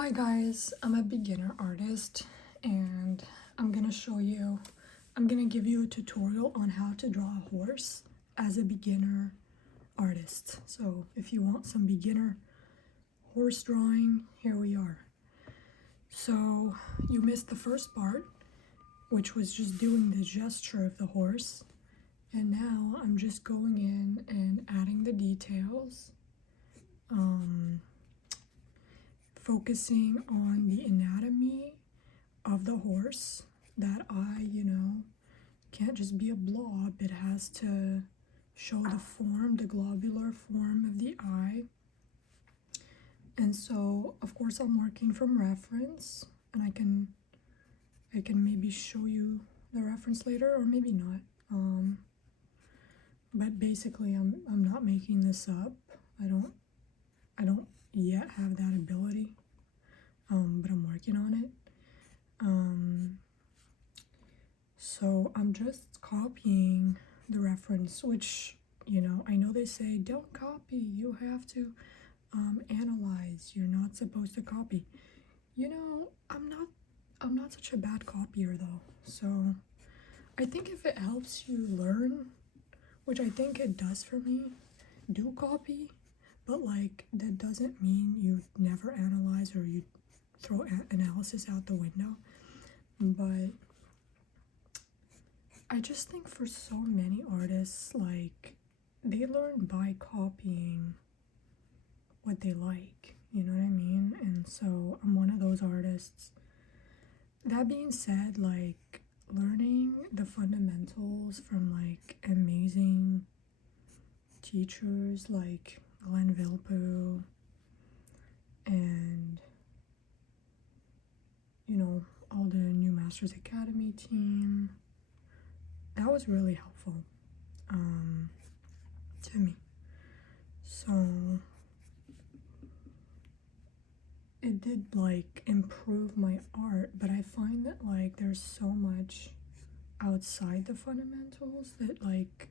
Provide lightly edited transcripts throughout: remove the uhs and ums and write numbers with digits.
Hi guys, I'm a beginner artist and I'm gonna give you a tutorial on how to draw a horse as a beginner artist. So if you want some beginner horse drawing, here we are. So you missed the first part, which was just doing the gesture of the horse. And now I'm just going in and adding the details. Focusing on the anatomy of the horse. That eye, can't just be a blob. It has to show the form, the globular form of the eye. And so, of course, I'm working from reference, and I can maybe show you the reference later, or maybe not. But basically, I'm not making this up. I don't yet have that ability, but I'm working on it. So I'm just copying the reference, which, I know they say don't copy, you have to analyze, you're not supposed to copy. I'm not such a bad copier though. So I think if it helps you learn, which I think it does for me, do copy, but like that doesn't mean you never analyze or you throw analysis out the window. But I just think for so many artists, like, they learn by copying what they like, you know what I mean? And so I'm one of those artists. That being said, like, learning the fundamentals from like amazing teachers like Glenn Vilppu and all the New Masters Academy team, that was really helpful to me. So it did like improve my art, but I find that like there's so much outside the fundamentals that like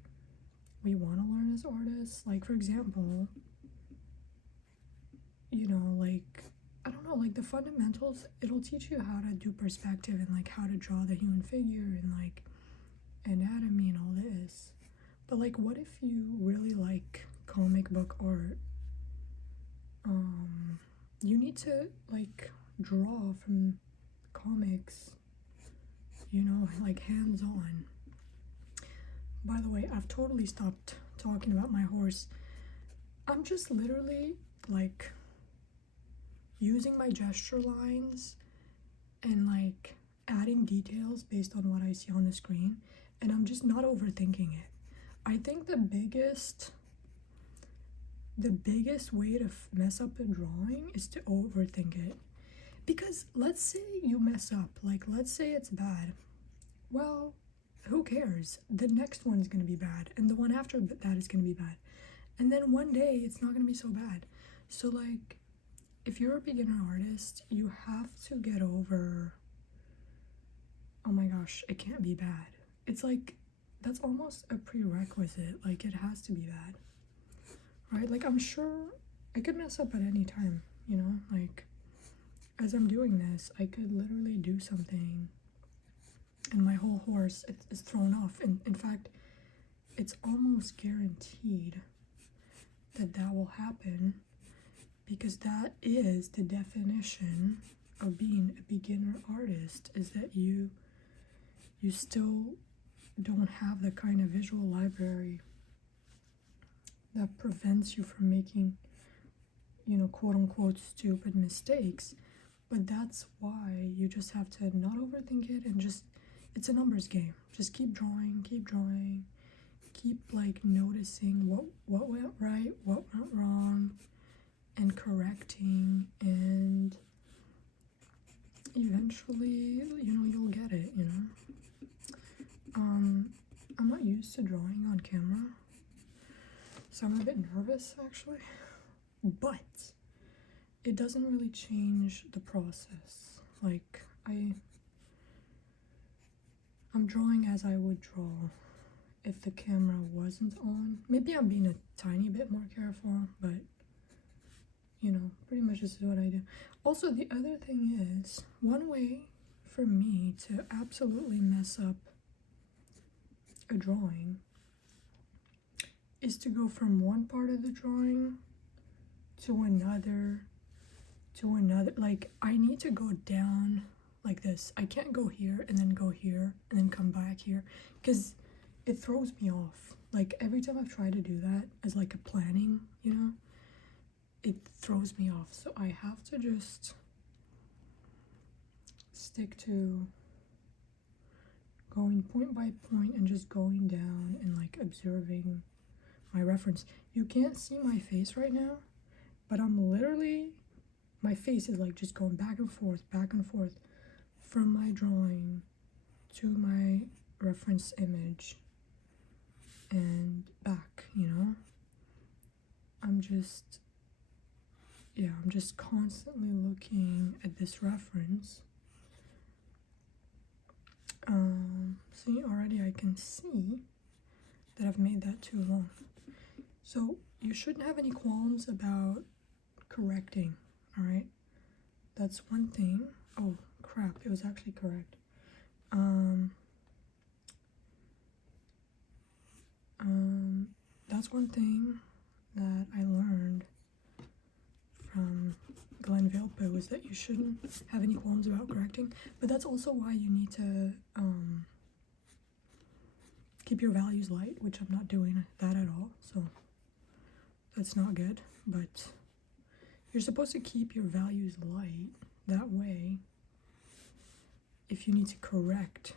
we want to learn as artists. Like, for example, like, I don't know, like the fundamentals, it'll teach you how to do perspective and like how to draw the human figure and like anatomy and all this. But like, what if you really like comic book art? You need to like draw from comics, like hands-on. By the way, I've totally stopped talking about my horse. I'm just literally like using my gesture lines and like adding details based on what I see on the screen, and I'm just not overthinking it. I think the biggest way to mess up a drawing is to overthink it. Because let's say you mess up, like let's say it's bad. Well, who cares? The next one is going to be bad, and the one after that is going to be bad. And then one day it's not going to be so bad. So like, if you're a beginner artist, you have to get over, oh my gosh, it can't be bad. It's like, that's almost a prerequisite. Like, it has to be bad, right? Like, I'm sure I could mess up at any time, like, as I'm doing this, I could literally do something and my whole horse is thrown off. And in fact, it's almost guaranteed that that will happen, because that is the definition of being a beginner artist, is that you still don't have the kind of visual library that prevents you from making, quote unquote stupid mistakes. But that's why you just have to not overthink it, and just, it's a numbers game. Just keep drawing, keep like noticing what went right, what went wrong, and correcting, and eventually, you'll get it, I'm not used to drawing on camera, so I'm a bit nervous actually, but it doesn't really change the process. Like, I'm drawing as I would draw if the camera wasn't on. Maybe I'm being a tiny bit more careful, but you know, pretty much this is what I do. Also, the other thing is, one way for me to absolutely mess up a drawing is to go from one part of the drawing to another, like I need to go down like this. I can't go here and then go here and then come back here, because it throws me off. Like every time I've tried to do that as like a planning, you know, it throws me off. So I have to just stick to going point by point and just going down and like observing my reference. You can't see my face right now, but I'm literally, my face is like just going back and forth from my drawing to my reference image and back, you know? I'm just constantly looking at this reference. See, already I can see that I've made that too long. So you shouldn't have any qualms about correcting, all right? That's one thing. Oh crap, it was actually correct. That's one thing that I learned from Glenn Vilpa, was that you shouldn't have any qualms about correcting, but that's also why you need to keep your values light, which I'm not doing that at all, so that's not good. But you're supposed to keep your values light, that way if you need to correct,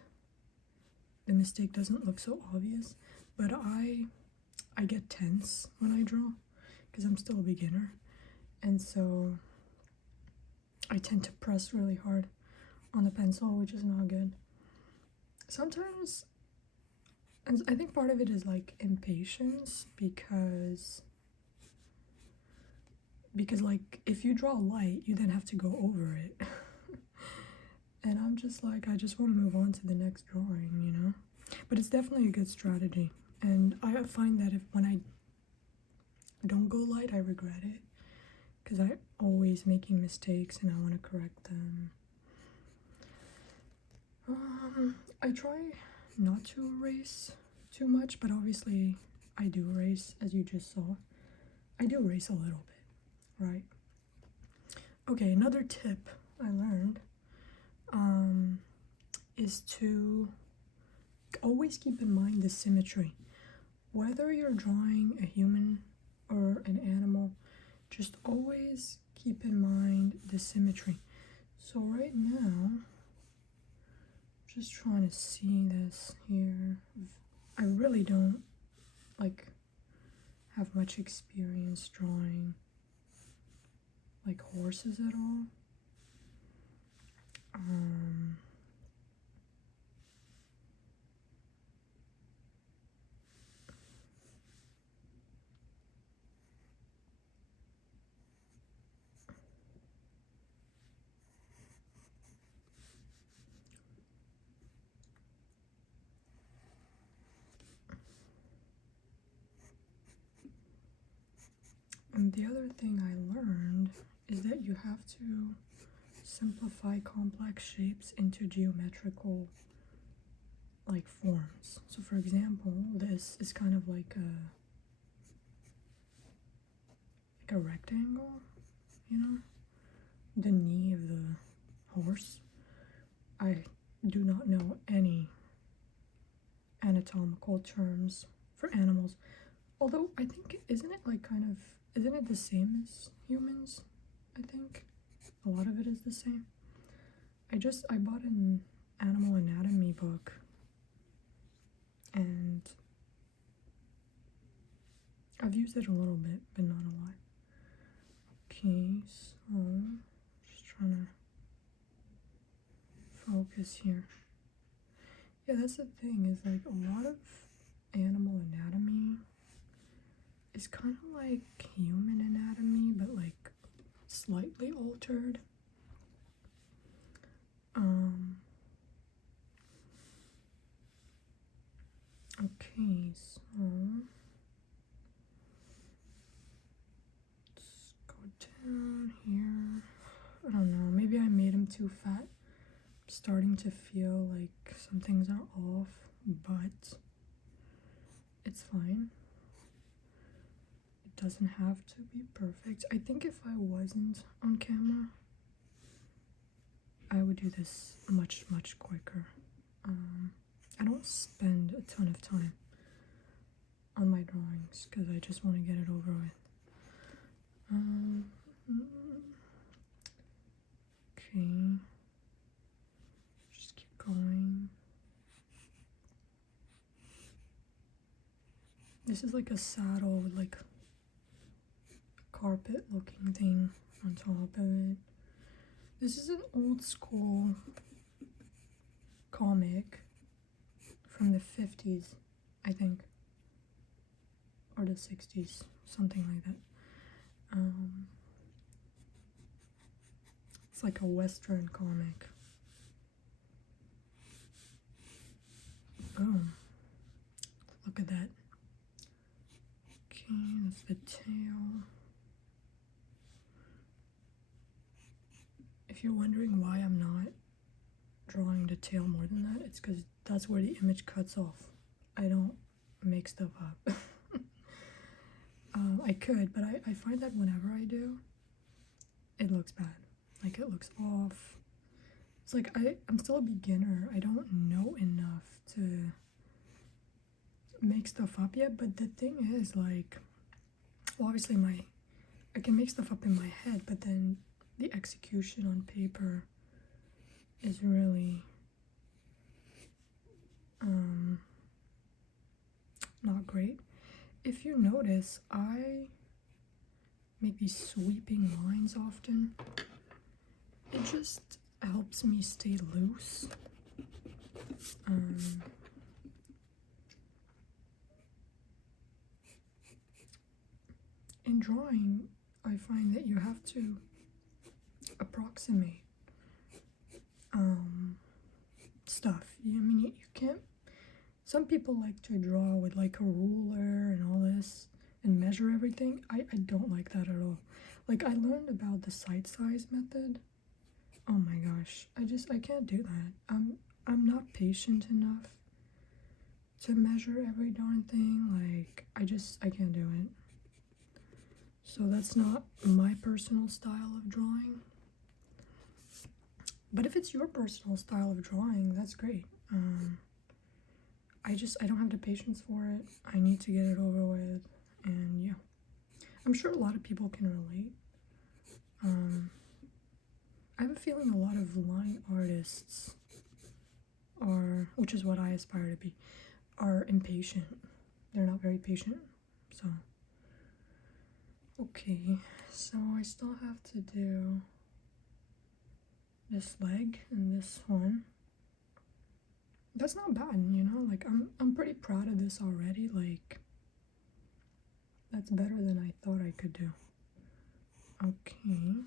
the mistake doesn't look so obvious. But I get tense when I draw because I'm still a beginner, and so I tend to press really hard on the pencil, which is not good. Sometimes, and I think part of it is like impatience, because like if you draw light, you then have to go over it. And I'm just like, I just want to move on to the next drawing, you know? But it's definitely a good strategy. And I find that when I don't go light, I regret it, because I'm always making mistakes and I want to correct them. I try not to erase too much, but obviously I do erase, as you just saw. I do erase a little bit, right? Okay, another tip I learned is to always keep in mind the symmetry. Whether you're drawing a human or an animal, just always keep in mind the symmetry. So right now, just trying to see this here. I really don't like have much experience drawing like horses at all. And the other thing I learned is that you have to simplify complex shapes into geometrical like forms. So for example, this is kind of like a rectangle, you know, the knee of the horse. I do not know any anatomical terms for animals, although I think, isn't it the same as humans? I think a lot of it is the same. I bought an animal anatomy book, and I've used it a little bit, but not a lot. Okay, so just trying to focus here. Yeah, that's the thing, is like a lot of animal anatomy is kind of like human anatomy, but like slightly altered. Okay, so let's go down. too fat. I'm starting to feel like some things are off, but it's fine. It doesn't have to be perfect. I think if I wasn't on camera, I would do this much, much quicker. I don't spend a ton of time on my drawings because I just want to get it over with. Okay, just keep going. This is like a saddle with like a carpet looking thing on top of it. This is an old school comic from the 50s, I think, or the 60s, something like that. It's like a Western comic. Boom. Look at that. Okay, that's the tail. If you're wondering why I'm not drawing the tail more than that, it's because that's where the image cuts off. I don't make stuff up. I could, but I find that whenever I do, it looks bad. Like, it looks off. It's like I'm still a beginner. I don't know enough to make stuff up yet, but the thing is, like, well, obviously I can make stuff up in my head, but then the execution on paper is really not great. If you notice, I make these sweeping lines often. It just helps me stay loose. In drawing, I find that you have to approximate stuff. I mean, you can't. Some people like to draw with like a ruler and all this and measure everything. I don't like that at all. Like, I learned about the sight size method. Oh my gosh, I can't do that. I'm not patient enough to measure every darn thing. Like, I can't do it. So that's not my personal style of drawing. But if it's your personal style of drawing, that's great. I don't have the patience for it. I need to get it over with, and yeah. I'm sure a lot of people can relate. I have a feeling a lot of line artists are, which is what I aspire to be, are impatient. They're not very patient, so. Okay, so I still have to do this leg and this one. That's not bad, you know, like I'm pretty proud of this already. Like, that's better than I thought I could do. Okay.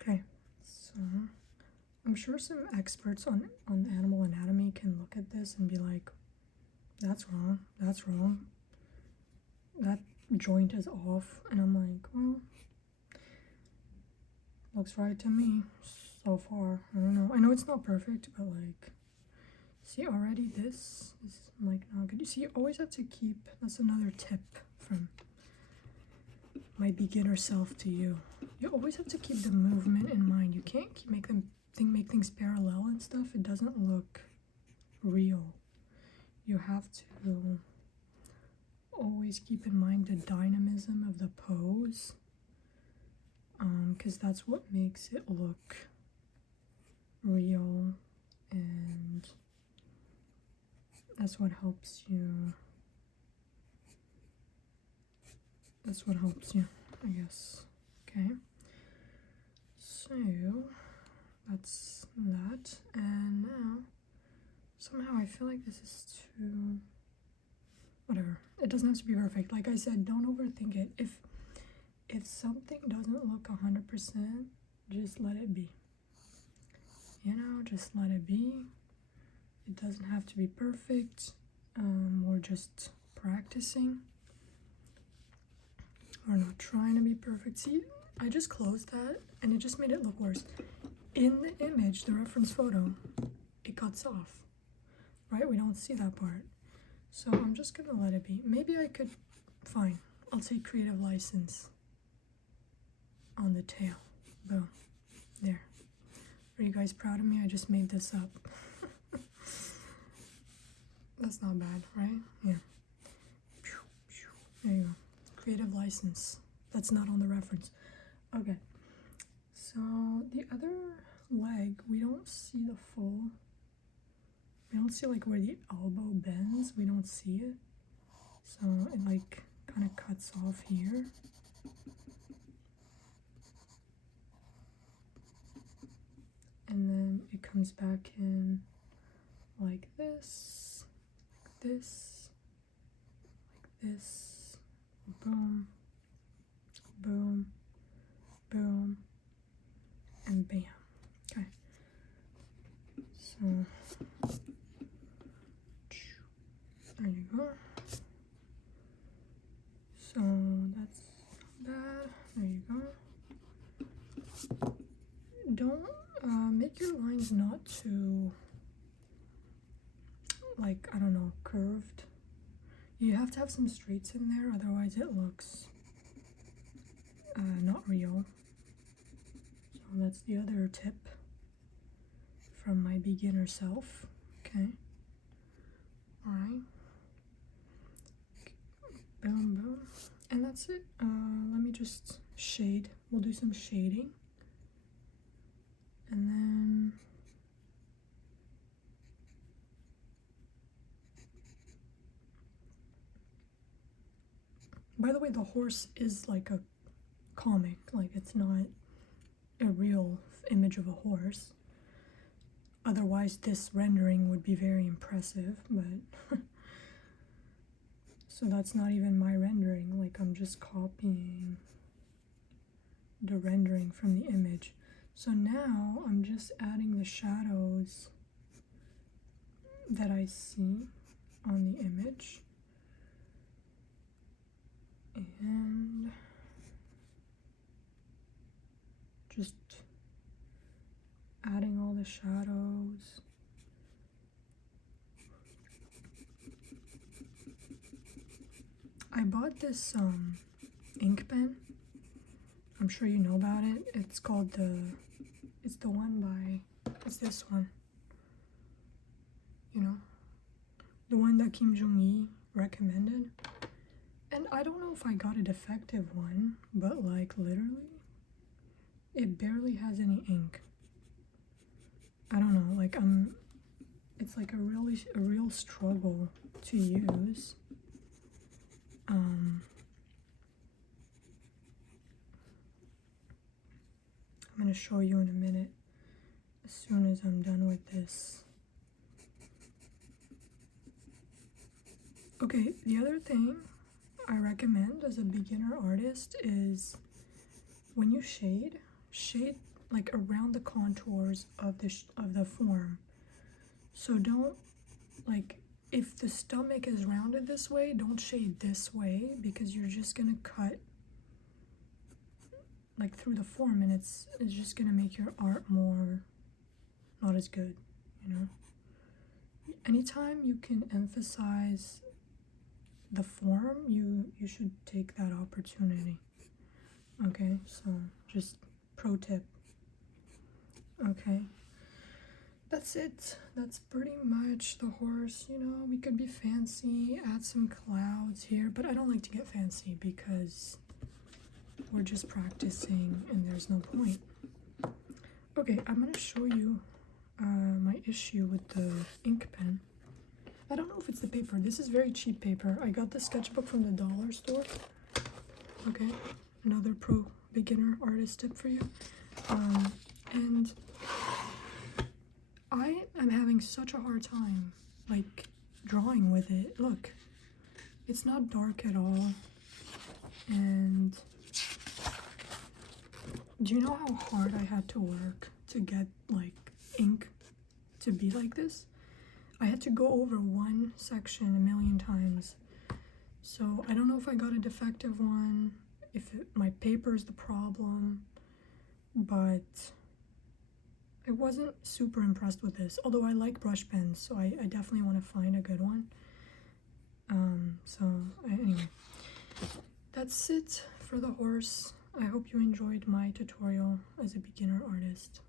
Okay, so I'm sure some experts on animal anatomy can look at this and be like, that's wrong, that joint is off, and I'm like, well, looks right to me so far. I don't know. I know it's not perfect, but like, see, already this is like not good. You see, you always have to keep, that's another tip from my beginner self to you. You always have to keep the movement in mind. You can't make things parallel and stuff. It doesn't look real. You have to always keep in mind the dynamism of the pose, because that's what makes it look real, and that's what helps you. I guess. Okay, so that's that, and now somehow I feel like this is too, whatever. It doesn't have to be perfect. Like I said, don't overthink it. If something doesn't look 100%, just let it be. You know, just let it be. It doesn't have to be perfect. We're just practicing. We're not trying to be perfect. See, I just closed that and it just made it look worse. In the image, the reference photo, it cuts off, right? We don't see that part. So I'm just gonna let it be. Maybe I could, fine, I'll take creative license on the tail. Boom, there. Are you guys proud of me? I just made this up. That's not bad, right? Yeah. There you go. Creative license. That's not on the reference. Okay. So the other leg, we don't see the full. We don't see like where the elbow bends. We don't see it. So it like kind of cuts off here. And then it comes back in like this, like this, like this, boom, boom, boom, and bam. Okay. So there you go. So that's that. There you go. Don't make your lines not too, like, I don't know, curved. You have to have some straights in there, otherwise it looks not real. So that's the other tip from my beginner self. Okay. Alright. Boom, boom. And that's it. Let me just shade. We'll do some shading. And then by the way, the horse is like a comic, like it's not a real image of a horse. Otherwise this rendering would be very impressive, but so that's not even my rendering, like I'm just copying the rendering from the image. So now I'm just adding the shadows that I see on the image. And just adding all the shadows. I bought this ink pen. I'm sure you know about it. It's called it's the one by, it's this one. You know? The one that Kim Jong-il recommended. And I don't know if I got a defective one, but like literally, it barely has any ink. I don't know, like it's like a real struggle to use. I'm gonna show you in a minute, as soon as I'm done with this. Okay, the other thing I recommend as a beginner artist is when you shade like around the contours of the form. So don't, like, if the stomach is rounded this way, don't shade this way, because you're just gonna cut like through the form, and it's just gonna make your art more not as good, you know. Anytime you can emphasize the form, you should take that opportunity. Okay, so just pro tip. Okay, that's it. That's pretty much the horse. You know, we could be fancy, add some clouds here, but I don't like to get fancy because we're just practicing and there's no point. Okay, I'm gonna show you my issue with the ink pen. I don't know if it's the paper. This is very cheap paper. I got the sketchbook from the dollar store. Okay, another pro beginner artist tip for you. And I am having such a hard time like drawing with it. Look, it's not dark at all. And do you know how hard I had to work to get like ink to be like this? I had to go over one section a million times. So I don't know if I got a defective one. my paper is the problem, but I wasn't super impressed with this, although I like brush pens, so I definitely want to find a good one. Anyway, that's it for the horse. I hope you enjoyed my tutorial as a beginner artist.